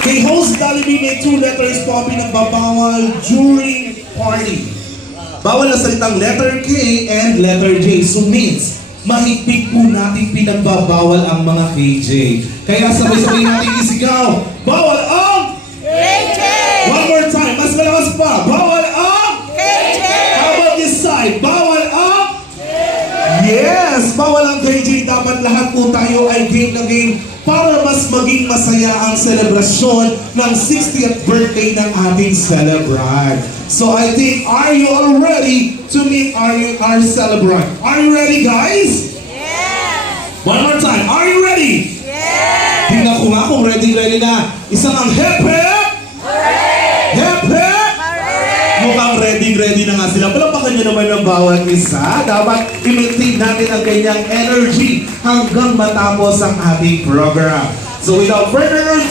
Kay host Jollibee may two letters po ang pinagbabawal during party. Bawal na salitang letter K and letter J. So means, mahigpit po natin pinagbabawal ang mga KJ. Kaya sabay-sabay natin isigaw, bawal ang KJ! One more time, mas malakas pa. Bawal ang KJ! How about this side? Bawal ang Yes! Bawal ang KJ. Dapat lahat po tayo ay game na game para mas maging masaya ang selebrasyon ng 60th birthday ng ating celebrant. So I think, are you all ready to meet our, our celebrant? Are you ready, guys? Yes! One more time. Are you ready? Yes! Tingnan ko nga kung ready, ready na. Isang ang hep, Mukhang ready, ready na nga sila. Palapakan nyo naman ng bawat isa. Dapat i-maintain natin ang kanyang energy hanggang matapos ang ating program. So without further ado,